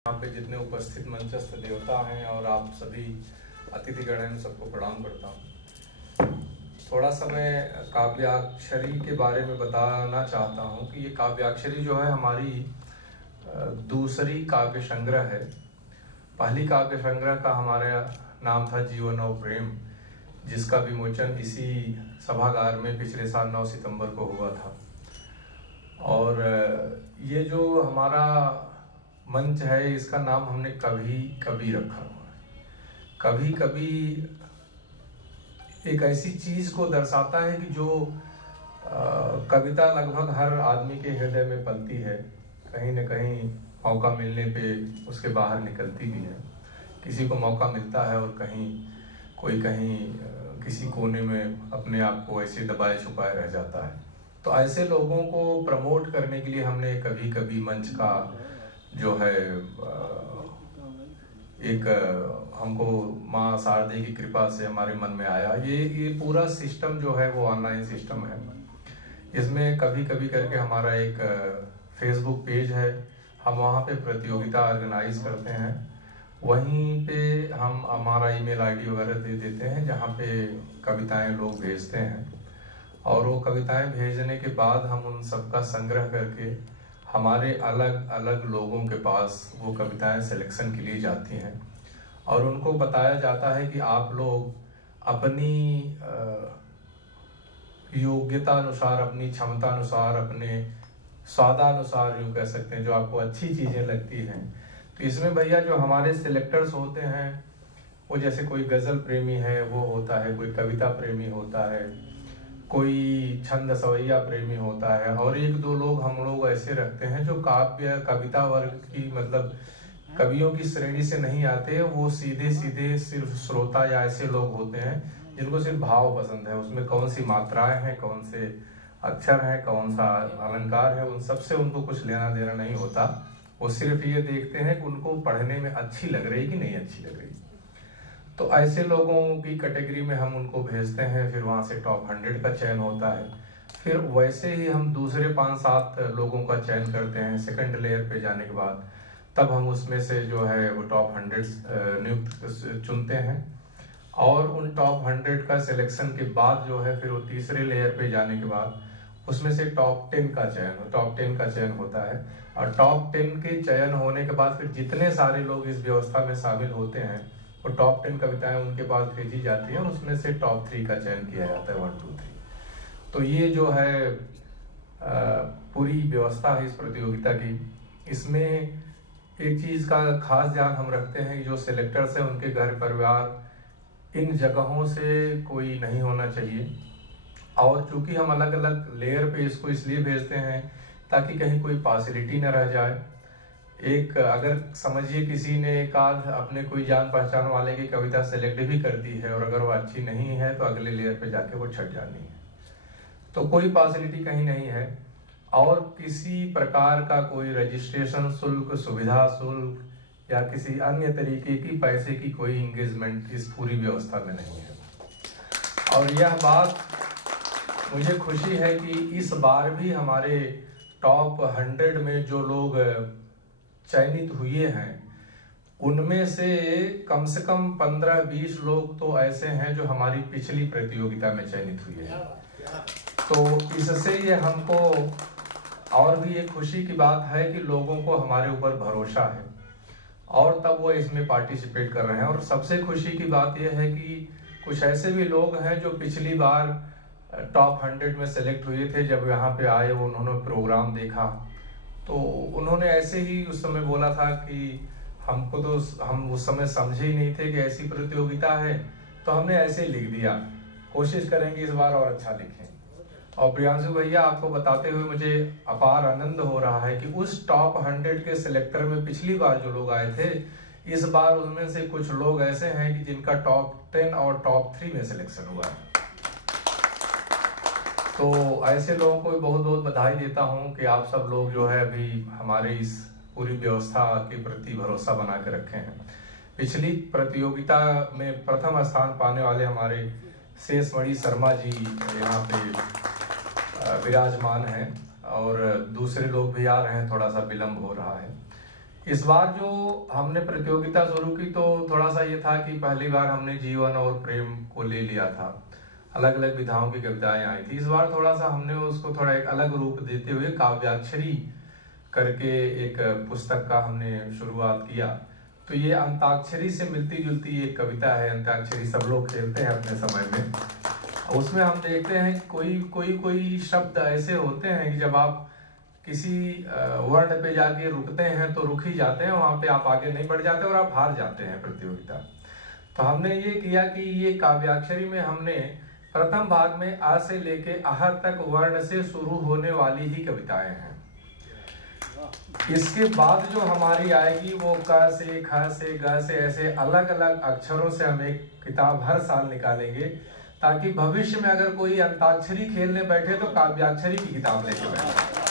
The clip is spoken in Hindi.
यहाँ पे जितने उपस्थित मंचस्थ देवता हैं और आप सभी अतिथिगण हैं, सबको प्रणाम करता हूँ। थोड़ा सा मैं काव्याक्षरी के बारे में बताना चाहता हूँ कि ये काव्याक्षरी जो है हमारी दूसरी काव्य संग्रह है। पहली काव्य संग्रह का हमारा नाम था जीवन और प्रेम, जिसका विमोचन इसी सभागार में पिछले साल 9 सितंबर को हुआ था। और ये जो हमारा मंच है, इसका नाम हमने कभी कभी रखा हुआ है। कभी कभी एक ऐसी चीज को दर्शाता है कि जो कविता लगभग हर आदमी के हृदय में पलती है, कहीं न कहीं मौका मिलने पे उसके बाहर निकलती भी है। किसी को मौका मिलता है और कोई कहीं किसी कोने में अपने आप को ऐसे दबाए छुपाए रह जाता है। तो ऐसे लोगों को प्रमोट करने के लिए हमने कभी कभी मंच का जो है एक हमको माँ शारदे की कृपा से हमारे मन में आया। ये पूरा सिस्टम जो है वो ऑनलाइन सिस्टम है। इसमें कभी कभी करके हमारा एक फेसबुक पेज है, हम वहाँ पे प्रतियोगिता ऑर्गेनाइज करते हैं। वहीं पे हम हमारा ईमेल आईडी वगैरह दे देते हैं, जहाँ पे कविताएं लोग भेजते हैं। और वो कविताएं भेजने के बाद हम उन सबका संग्रह करके हमारे अलग अलग लोगों के पास वो कविताएं सिलेक्शन के लिए जाती हैं और उनको बताया जाता है कि आप लोग अपनी योग्यता अनुसार, अपनी क्षमता अनुसार, अपने स्वादानुसार, यूँ कह सकते हैं, जो आपको अच्छी चीज़ें लगती हैं। तो इसमें भैया जो हमारे सिलेक्टर्स होते हैं वो जैसे कोई गज़ल प्रेमी है वो होता है, कोई कविता प्रेमी होता है, कोई छंद सवैया प्रेमी होता है, और एक दो लोग हम लोग ऐसे रखते हैं जो काव्य कविता वर्ग की, मतलब कवियों की श्रेणी से नहीं आते। वो सीधे सीधे सिर्फ श्रोता या ऐसे लोग होते हैं जिनको सिर्फ भाव पसंद है, उसमें कौन सी मात्राएं हैं, कौन से अक्षर हैं, कौन सा अलंकार है, उन सबसे उनको कुछ लेना देना नहीं होता। वो सिर्फ ये देखते हैं कि उनको पढ़ने में अच्छी लग रही कि नहीं अच्छी लग रही। तो ऐसे लोगों की कैटेगरी में हम उनको भेजते हैं, फिर वहाँ से टॉप 100 का चयन होता है। फिर वैसे ही हम दूसरे 5-7 लोगों का चयन करते हैं सेकंड लेयर पे जाने के बाद, तब हम उसमें से जो है वो टॉप 100 नियुक्त चुनते हैं। और उन टॉप 100 का सिलेक्शन के बाद जो है फिर वो तीसरे लेयर पे जाने के बाद उसमें से टॉप 10 का चयन होता है। और टॉप 10 के चयन होने के बाद फिर जितने सारे लोग इस व्यवस्था में शामिल होते हैं वो टॉप 10 कविताएं उनके पास भेजी जाती हैं और उसमें से टॉप 3 का चयन किया जाता है, 1, 2, 3। तो ये जो है पूरी व्यवस्था है इस प्रतियोगिता की। इसमें एक चीज का खास ध्यान हम रखते हैं कि जो सिलेक्टर्स हैं उनके घर परिवार इन जगहों से कोई नहीं होना चाहिए। और चूंकि हम अलग अलग लेयर पे इसको इसलिए भेजते हैं ताकि कहीं कोई पार्शियलिटी न रह जाए। एक अगर समझिए किसी ने एक आध अपने कोई जान पहचान वाले की कविता सेलेक्ट भी कर दी है और अगर वो अच्छी नहीं है तो अगले लेयर पे जाके वो छट जानी है, तो कोई पार्शियलिटी कहीं नहीं है। और किसी प्रकार का कोई रजिस्ट्रेशन शुल्क, सुविधा शुल्क या किसी अन्य तरीके की पैसे की कोई इंगेजमेंट इस पूरी व्यवस्था में नहीं है। और यह बात मुझे खुशी है कि इस बार भी हमारे टॉप 100 में जो लोग चयनित हुए हैं उनमें से कम 15-20 लोग तो ऐसे हैं जो हमारी पिछली प्रतियोगिता में चयनित हुए हैं। तो इससे ये हमको और भी एक खुशी की बात है कि लोगों को हमारे ऊपर भरोसा है और तब वो इसमें पार्टिसिपेट कर रहे हैं। और सबसे खुशी की बात यह है कि कुछ ऐसे भी लोग हैं जो पिछली बार टॉप 100 में सेलेक्ट हुए थे, जब यहाँ पे आए उन्होंने प्रोग्राम देखा तो उन्होंने ऐसे ही उस समय बोला था कि हमको तो हम उस समय समझे ही नहीं थे कि ऐसी प्रतियोगिता है, तो हमने ऐसे ही लिख दिया। कोशिश करेंगे इस बार और अच्छा लिखें। और प्रियांशु भैया, आपको बताते हुए मुझे अपार आनंद हो रहा है कि उस टॉप 100 के सिलेक्टर में पिछली बार जो लोग आए थे, इस बार उनमें से कुछ लोग ऐसे हैं कि जिनका टॉप 10 और टॉप 3 में सिलेक्शन हुआ है। तो ऐसे लोगों को बहुत बहुत बधाई देता हूं कि आप सब लोग जो है अभी हमारे इस पूरी व्यवस्था के प्रति भरोसा बना के रखे हैं। पिछली प्रतियोगिता में प्रथम स्थान पाने वाले हमारे शेषमणि शर्मा जी यहाँ पे विराजमान हैं और दूसरे लोग भी आ रहे हैं, थोड़ा सा विलम्ब हो रहा है। इस बार जो हमने प्रतियोगिता शुरू की तो थोड़ा सा ये था कि पहली बार हमने जीवन और प्रेम को ले लिया था, अलग अलग विधाओं की कविताएं आई थी। इस बार थोड़ा सा हमने उसको थोड़ा एक अलग रूप देते हुए काव्याक्षरी करके एक पुस्तक का हमने शुरुआत किया। तो ये अंताक्षरी से मिलती जुलती एक कविता है। अंताक्षरी सब लोग खेलते हैं अपने समय में। उसमें हम देखते हैं कि कोई शब्द ऐसे होते हैं कि जब आप किसी वर्ण पे जाके रुकते हैं तो रुक ही जाते हैं, वहां पे आप आगे नहीं बढ़ जाते और आप हार जाते हैं प्रतियोगिता। तो हमने ये किया कि ये काव्याक्षरी में हमने प्रथम भाग में आ से लेके आह तक वर्ण से शुरू होने वाली ही कविताएं हैं। इसके बाद जो हमारी आएगी वो क से, ख से, ग से, ऐसे अलग अलग अक्षरों से हम एक किताब हर साल निकालेंगे, ताकि भविष्य में अगर कोई अंताक्षरी खेलने बैठे तो काव्याक्षरी की किताब लेके बैठे।